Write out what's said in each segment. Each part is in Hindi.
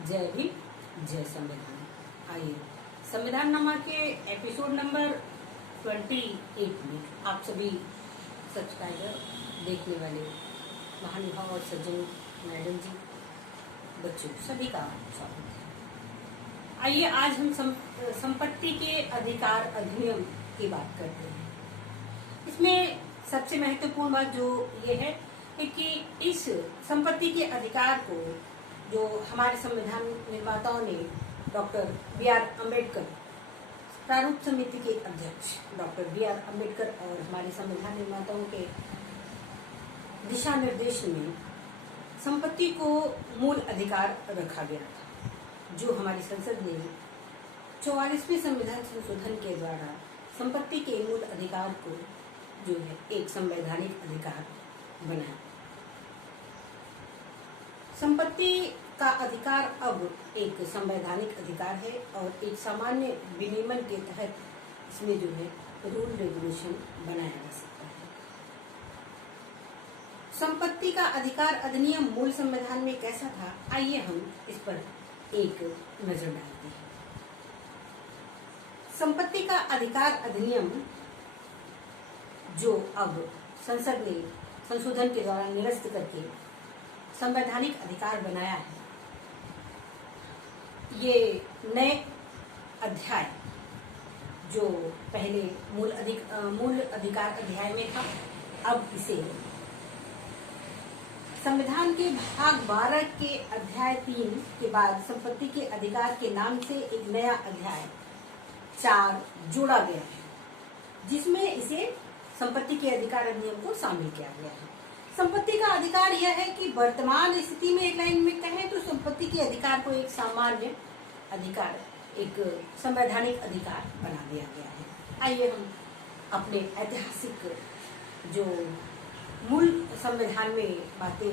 जय भीम, जय संविधान। आइए संविधान नामा के एपिसोड नंबर 28 में आप सभी सब्सक्राइबर, देखने वाले महानुभाव और सज्जन, मैडम जी, बच्चों सभी का स्वागत है। आइए आज हम संपत्ति के अधिकार अधिनियम की बात करते हैं। इसमें सबसे महत्वपूर्ण बात जो ये है कि इस संपत्ति के अधिकार को जो हमारे संविधान निर्माताओं ने डॉक्टर B.R. अम्बेडकर, प्रारूप समिति के अध्यक्ष डॉक्टर B.R. अम्बेडकर और हमारे संविधान निर्माताओं के दिशा निर्देश में संपत्ति को मूल अधिकार रखा गया था, जो हमारी संसद ने 44वें संविधान संशोधन के द्वारा संपत्ति के मूल अधिकार को जो है एक संवैधानिक अधिकार बनाया। संपत्ति का अधिकार अब एक संवैधानिक अधिकार है और एक सामान्य विनियमन के तहत इसमें जो है रूल रेगुलेशन बनाया जा सकता है। संपत्ति का अधिकार अधिनियम मूल संविधान में कैसा था, आइए हम इस पर एक नजर डालते हैं। संपत्ति का अधिकार अधिनियम जो अब संसद ने संशोधन के द्वारा निरस्त करके संवैधानिक अधिकार बनाया है, ये नए अध्याय जो पहले मूल अधिकार अध्याय में था, अब इसे संविधान के भाग 12 के अध्याय 3 के बाद संपत्ति के अधिकार के नाम से एक नया अध्याय 4 जोड़ा गया है, जिसमें इसे संपत्ति के अधिकार अधिनियम को शामिल किया गया है। संपत्ति का अधिकार यह है कि वर्तमान स्थिति में एक लाइन में कहें तो संपत्ति के अधिकार को एक सामान्य अधिकार, एक संवैधानिक अधिकार बना दिया गया है। आइए हम अपने ऐतिहासिक जो मूल संविधान में बातें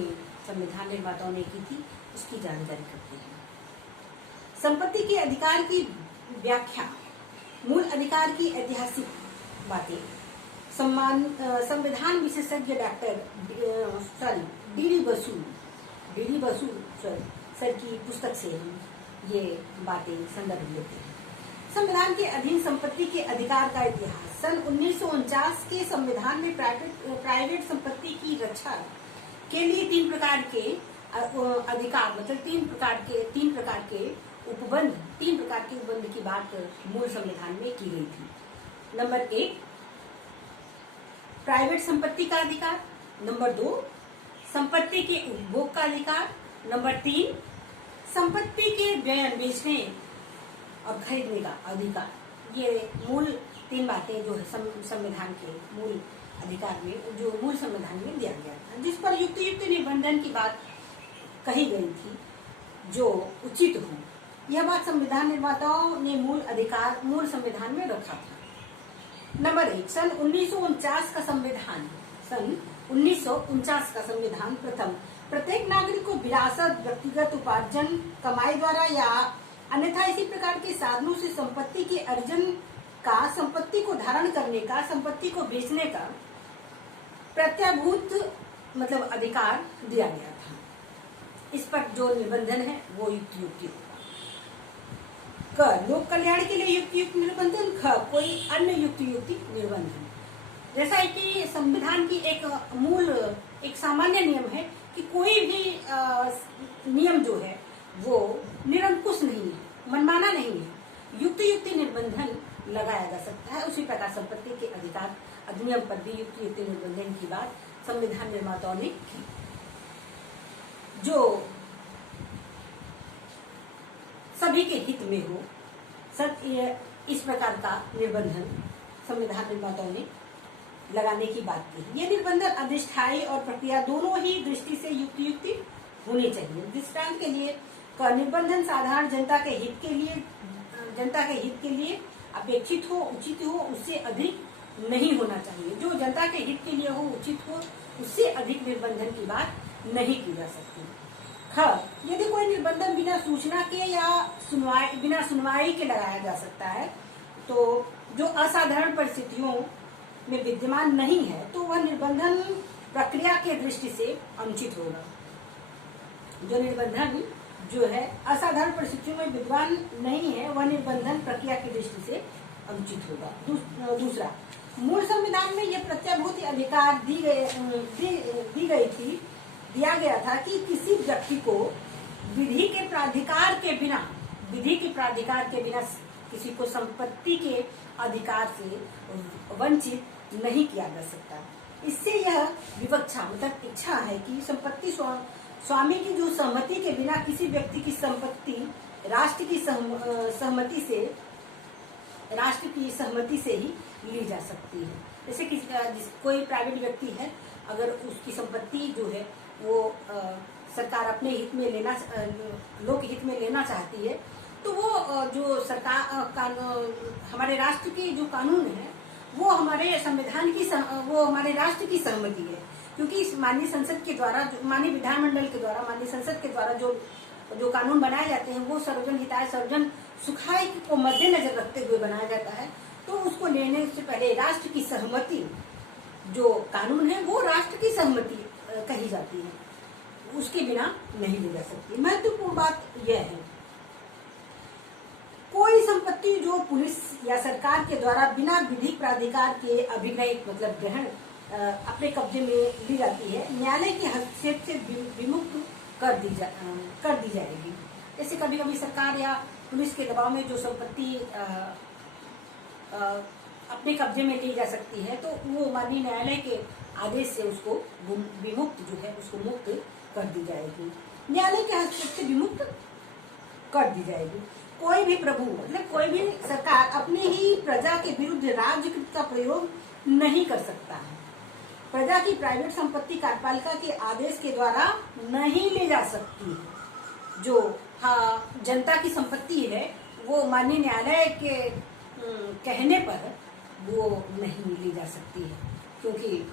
संविधान निर्माताओं ने की थी उसकी जानकारी करते हैं। संपत्ति के अधिकार की व्याख्या, मूल अधिकार की ऐतिहासिक बातें संविधान विशेषज्ञ doctor D D Basu sir की पुस्तक से हम ये बातें संदर्भ लेते हैं। संविधान के अधीन संपत्ति के अधिकार का इतिहास। सन 1949 के संविधान में प्राइवेट संपत्ति की रक्षा के लिए 3 प्रकार के अधिकार, मतलब 3 प्रकार के उपबंध की बात मूल संविधान में की गई थी। नंबर 1 प्राइवेट संपत्ति का अधिकार, नंबर 2 संपत्ति के उपभोग का अधिकार, नंबर 3 संपत्ति के बेचने और खरीदने का अधिकार। ये मूल 3 बातें जो है संविधान के मूल अधिकार में, जो मूल संविधान में दिया गया था, जिस पर युक्त निबंधन की बात कही गई थी जो उचित हो। यह बात संविधान निर्माताओं ने मूल संविधान में रखा था। नंबर 1 सन 1949 का संविधान प्रथम प्रत्येक नागरिक को विरासत, व्यक्तिगत उपार्जन, कमाई द्वारा या अन्यथा इसी प्रकार के साधनों से संपत्ति के अर्जन का, संपत्ति को धारण करने का, संपत्ति को बेचने का प्रत्याभूत मतलब अधिकार दिया गया था। इस पर जो निबंधन है वो युक्त होगा। क लोक कल्याण के लिए युक्त निबंधन। ख कोई अन्य युक्त निबंधन। जैसा कि संविधान की एक सामान्य नियम है कि कोई भी नियम जो है वो निरंकुश नहीं है, मनमाना नहीं है, युक्त निबंधन लगाया जा सकता है। उसी प्रकार संपत्ति के अधिकार अधिनियम पर भी युक्त निबंधन की बात संविधान निर्माताओं ने की, जो सभी के हित में हो। इस प्रकार का निबंधन संविधान निर्माताओं ने लगाने की बात की। ये निबंधन अधिष्ठायी और प्रक्रिया दोनों ही दृष्टि से युक्ति होने चाहिए। दृष्टांत के लिए निबंधन साधारण जनता के हित के लिए अपेक्षित हो, उचित हो, उससे अधिक नहीं होना चाहिए। जो जनता के हित के लिए हो, उचित हो, उससे अधिक निबंधन की बात नहीं की जा सकती। यदि कोई निबंधन बिना सूचना के या बिना सुनवाई के लगाया जा सकता है, तो जो असाधारण परिस्थितियों में विद्यमान नहीं है, तो वह निबंधन प्रक्रिया के दृष्टि से अनुचित होगा। जो निबंधन जो है असाधारण परिस्थितियों में विद्वान नहीं है वह निबंधन प्रक्रिया की दृष्टि से अनुचित होगा। दूसरा, मूल संविधान में यह प्रत्याभूति अधिकार दिया गया था कि किसी व्यक्ति को विधि के प्राधिकार के बिना किसी को संपत्ति के अधिकार से वंचित नहीं किया जा सकता। इससे यह विवक्षा मतलब इच्छा है कि संपत्ति स्वामी की जो सहमति के बिना किसी व्यक्ति की संपत्ति राष्ट्र की सहमति से ही ली जा सकती है। जैसे कि कोई प्राइवेट व्यक्ति है, अगर उसकी संपत्ति जो है वो सरकार अपने हित में लोक हित में लेना चाहती है, तो वो जो सरकार हमारे राष्ट्र के जो कानून है वो हमारे संविधान की वो हमारे राष्ट्र की सहमति है, क्योंकि माननीय संसद के द्वारा माननीय विधानमंडल के द्वारा माननीय संसद के द्वारा जो कानून बनाए जाते हैं वो सर्वजन हिताय सर्वजन सुखाय को मद्देनजर रखते हुए बनाया जाता है। तो उसको लेने से पहले राष्ट्र की सहमति, जो कानून है वो राष्ट्र की सहमति कही जाती है, उसके बिना नहीं ली जा सकती। महत्वपूर्ण बात यह है, कोई संपत्ति जो पुलिस या सरकार के द्वारा बिना विधिक प्राधिकार के अभिनय मतलब ग्रहण अपने कब्जे में ली जाती है, न्यायालय के हस्तक्षेप से विमुक्त कर दी जाएगी। जैसे कभी कभी सरकार या पुलिस के दबाव में जो संपत्ति अपने कब्जे में ली जा सकती है, तो वो माननीय न्यायालय के आदेश से उसको विमुक्त जो है उसको मुक्त कर दी जाएगी, न्यायालय के हस्तक्षेप से विमुक्त कर दी जाएगी। कोई भी प्रभु मतलब कोई भी सरकार अपनी ही प्रजा के विरुद्ध राज्यकृत का प्रयोग नहीं कर सकता है। प्रजा की प्राइवेट संपत्ति कार्यपालिका के आदेश के द्वारा नहीं ले जा सकती है। जो जनता की संपत्ति है वो माननीय न्यायालय के कहने पर वो नहीं ली जा सकती है, क्योंकि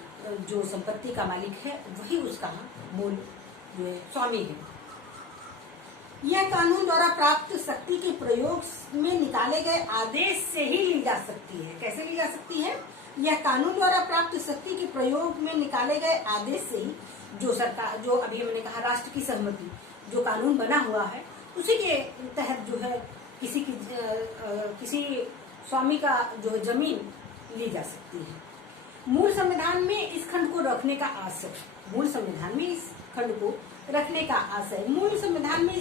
जो संपत्ति का मालिक है वही उसका मूल जो है स्वामी है। यह कानून द्वारा प्राप्त शक्ति के प्रयोग में निकाले गए आदेश से ही ली जा सकती है। कैसे ली जा सकती है? यह कानून द्वारा प्राप्त शक्ति के प्रयोग में निकाले गए आदेश से ही जो सरकार जो अभी हमने कहा राष्ट्र की सहमति जो कानून बना हुआ है उसी के तहत जो है किसी स्वामी का जो जमीन ली जा सकती है। मूल संविधान में इस खंड को रखने का आशय मूल संविधान में इस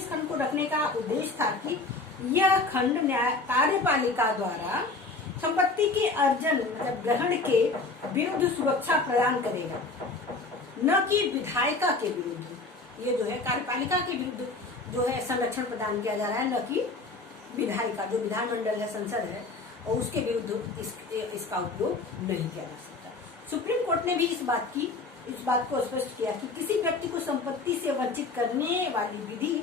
खंड को रखने का उद्देश्य था कि यह खंड कार्यपालिका द्वारा संपत्ति के अर्जन मतलब ग्रहण के विरुद्ध सुरक्षा प्रदान करेगा, न कि विधायिका के विरुद्ध। ये जो है कार्यपालिका के विरुद्ध जो है संरक्षण प्रदान किया जा रहा है, न कि विधायिका जो विधानमंडल है संसद है और उसके विरुद्ध इसका उपयोग नहीं किया जा सकता। सुप्रीम कोर्ट ने भी इस बात को स्पष्ट किया कि किसी व्यक्ति को संपत्ति से वंचित करने वाली विधि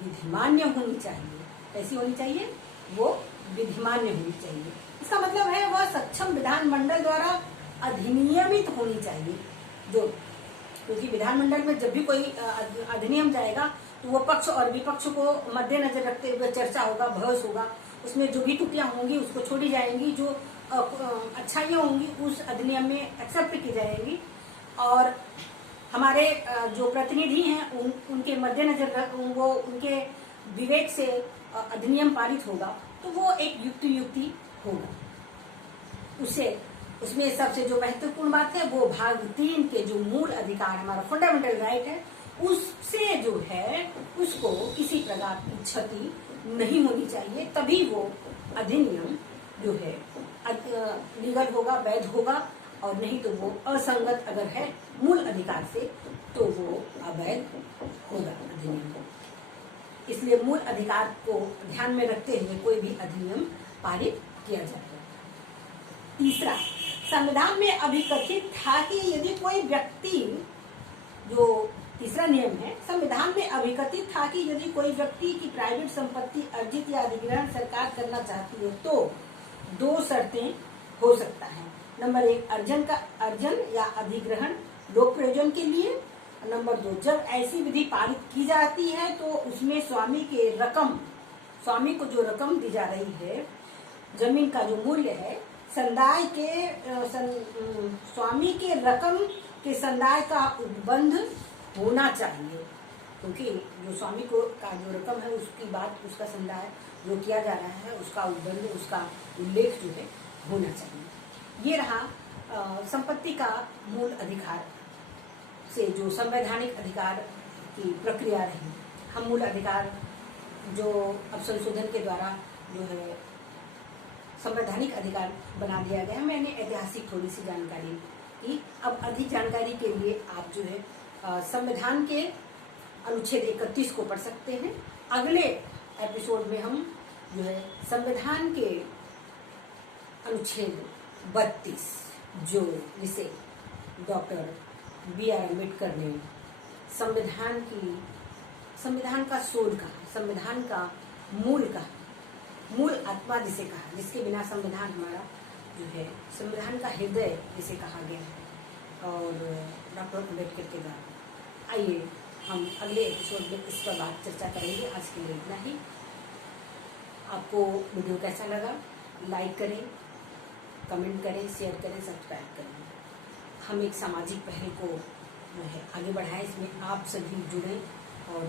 विधिमान्य होनी चाहिए। कैसी होनी चाहिए? वो विधिमान्य होनी चाहिए। इसका मतलब है वह सक्षम विधानमंडल द्वारा अधिनियमित होनी चाहिए। जो क्योंकि विधानमंडल में जब भी कोई अधिनियम जाएगा तो वो पक्ष और विपक्ष को मद्देनजर रखते हुए चर्चा होगा, बहस होगा, उसमें जो भी त्रुटियां होंगी उसको छोड़ी जाएंगी, जो अच्छाइयाँ होंगी उस अधिनियम में एक्सेप्ट की जाएंगी और हमारे जो प्रतिनिधि हैं उनके मद्देनजर वो उनके विवेक से अधिनियम पारित होगा तो वो एक युक्ति होगा। उसमें सबसे जो महत्वपूर्ण बात है वो भाग 3 के जो मूल अधिकार हमारा फंडामेंटल राइट है उससे जो है उसको किसी प्रकार की क्षति नहीं होनी चाहिए, तभी वो अधिनियम जो है लीगल होगा, वैध होगा, और नहीं तो वो असंगत अगर है मूल अधिकार से तो वो अवैध होगा अधिनियम। इसलिए मूल अधिकार को ध्यान में रखते हुए कोई भी अधिनियम पारित किया जाता है। तीसरा, संविधान में अभिकथित था कि यदि कोई व्यक्ति जो तीसरा नियम है, संविधान में अभिकथित था कि यदि कोई व्यक्ति की प्राइवेट संपत्ति अर्जित या अधिग्रहण सरकार करना चाहती है तो 2 शर्तें हो सकता है। नंबर 1, अर्जन या अधिग्रहण लोक प्रयोजन के लिए। नंबर 2, जब ऐसी विधि पारित की जाती है तो उसमें स्वामी को जो रकम दी जा रही है, जमीन का जो मूल्य है, संदाय के स्वामी के रकम के संदाय का उपबंध होना चाहिए। क्योंकि जो स्वामी को का जो रकम है उसकी बात, उसका संदाय जो किया जा रहा है, उसका उद्बंध, उसका उल्लेख जो है होना चाहिए। ये रहा संपत्ति का मूल अधिकार से जो संवैधानिक अधिकार की प्रक्रिया रही। हम मूल अधिकार जो अब संशोधन के द्वारा जो है संवैधानिक अधिकार बना दिया गया, मैंने ऐतिहासिक थोड़ी सी जानकारी की। अब अधिक जानकारी के लिए आप जो है संविधान के अनुच्छेद 31 को पढ़ सकते हैं। अगले एपिसोड में हम जो है संविधान के अनुच्छेद 32 जो जिसे डॉक्टर B.R. अम्बेडकर ने संविधान का सोल कहा, संविधान का मूल कहा, मूल आत्मा जिसे कहा, जिसके बिना संविधान हमारा जो है संविधान का हृदय जिसे कहा गया है, और डॉक्टर अम्बेडकर के द्वारा। आइए हम अगले एपिसोड में इस पर बात चर्चा करेंगे। आज के लिए इतना ही। आपको वीडियो कैसा लगा लाइक करें, कमेंट करें, शेयर करें, सब्सक्राइब करें। हम एक सामाजिक पहल को जो है आगे बढ़ाएं, इसमें आप सभी जुड़ें और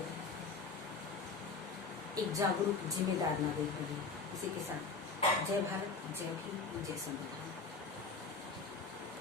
एक जागरूक जिम्मेदार नागरिक बने। इसी के साथ जय भारत, जय भीम, जय संविधान।